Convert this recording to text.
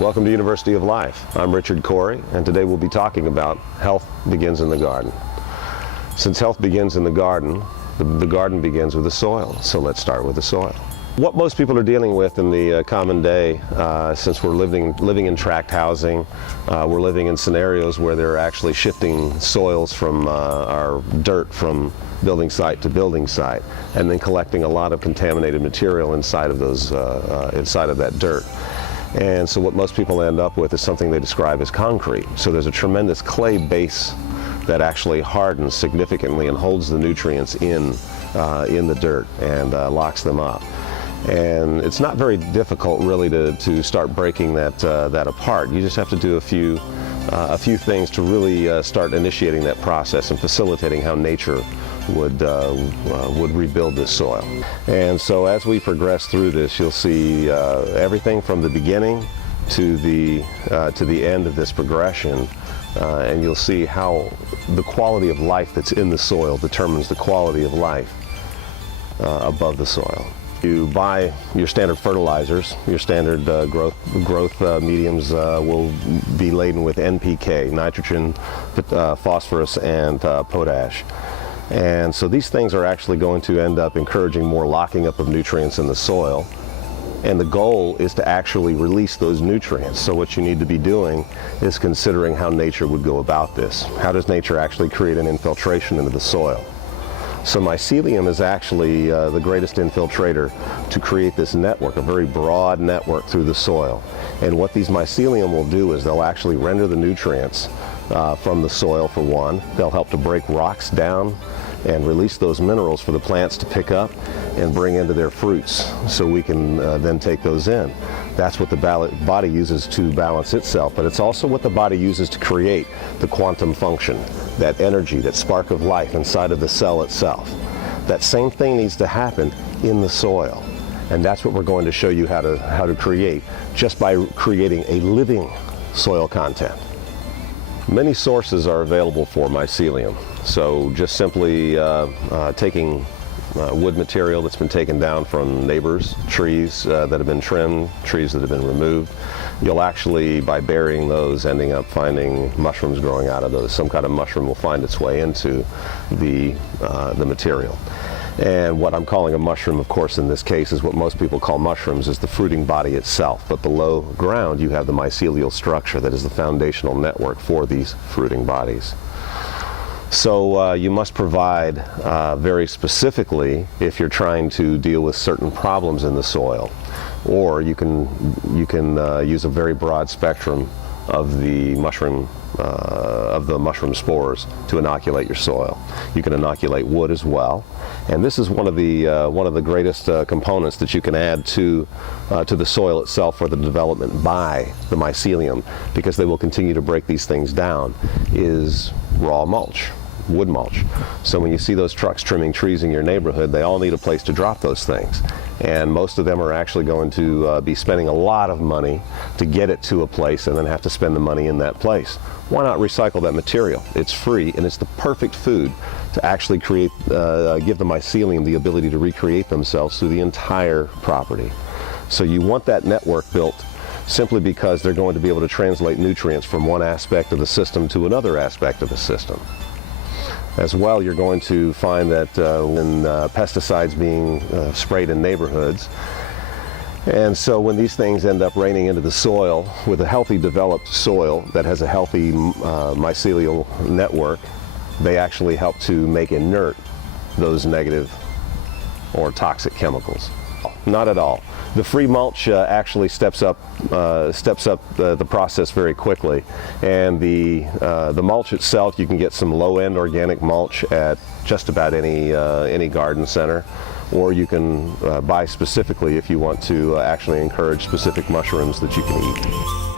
Welcome to University of Life. I'm Richard Corey, and today we'll be talking about health begins in the garden. Since health begins in the garden begins with the soil, so let's start with the soil. What most people are dealing with in the common day, since we're living in tract housing, we're living in scenarios where they're actually shifting soils from our dirt from building site to building site, and then collecting a lot of contaminated material inside of those inside of that dirt. And so what most people end up with is something they describe as concrete. So there's a tremendous clay base that actually hardens significantly and holds the nutrients in the dirt and locks them up. And it's not very difficult really to start breaking that apart. You just have to do a few things to really start initiating that process and facilitating how nature would rebuild this soil. And so as we progress through this, you'll see everything from the beginning to the end of this progression, and you'll see how the quality of life that's in the soil determines the quality of life above the soil. You buy your standard fertilizers, your standard growth mediums will be laden with NPK, nitrogen, phosphorus, and potash. And so these things are actually going to end up encouraging more locking up of nutrients in the soil. And the goal is to actually release those nutrients. So what you need to be doing is considering how nature would go about this. How does nature actually create an infiltration into the soil? So mycelium is actually the greatest infiltrator to create this network, a very broad network through the soil. And what these mycelium will do is they'll actually render the nutrients from the soil, for one. They'll help to break rocks down and release those minerals for the plants to pick up and bring into their fruits, so we can then take those in. That's what the body uses to balance itself, but it's also what the body uses to create the quantum function, that energy, that spark of life inside of the cell itself. That same thing needs to happen in the soil, and that's what we're going to show you how to create, just by creating a living soil content. Many sources are available for mycelium, so just simply taking wood material that's been taken down from neighbors, trees that have been trimmed, trees that have been removed. You'll actually, by burying those, ending up finding mushrooms growing out of those. Some kind of mushroom will find its way into the material. And what I'm calling a mushroom, of course, in this case, is what most people call mushrooms, is the fruiting body itself. But below ground, you have the mycelial structure that is the foundational network for these fruiting bodies. So you must provide very specifically if you're trying to deal with certain problems in the soil, or you can use a very broad spectrum of the mushroom spores to inoculate your soil. You can inoculate wood as well, and this is one of the greatest components that you can add to the soil itself for the development by the mycelium, because they will continue to break these things down, is raw mulch. Wood mulch. So when you see those trucks trimming trees in your neighborhood, they all need a place to drop those things. And most of them are actually going to be spending a lot of money to get it to a place and then have to spend the money in that place. Why not recycle that material? It's free, and it's the perfect food to actually create, give the mycelium the ability to recreate themselves through the entire property. So you want that network built simply because they're going to be able to translate nutrients from one aspect of the system to another aspect of the system. As well, you're going to find that when pesticides being sprayed in neighborhoods, and so when these things end up raining into the soil, with a healthy developed soil that has a healthy mycelial network, they actually help to make inert those negative or toxic chemicals. Not at all. The free mulch actually steps up the process very quickly, and the mulch itself, you can get some low-end organic mulch at just about any garden center, or you can buy specifically if you want to actually encourage specific mushrooms that you can eat.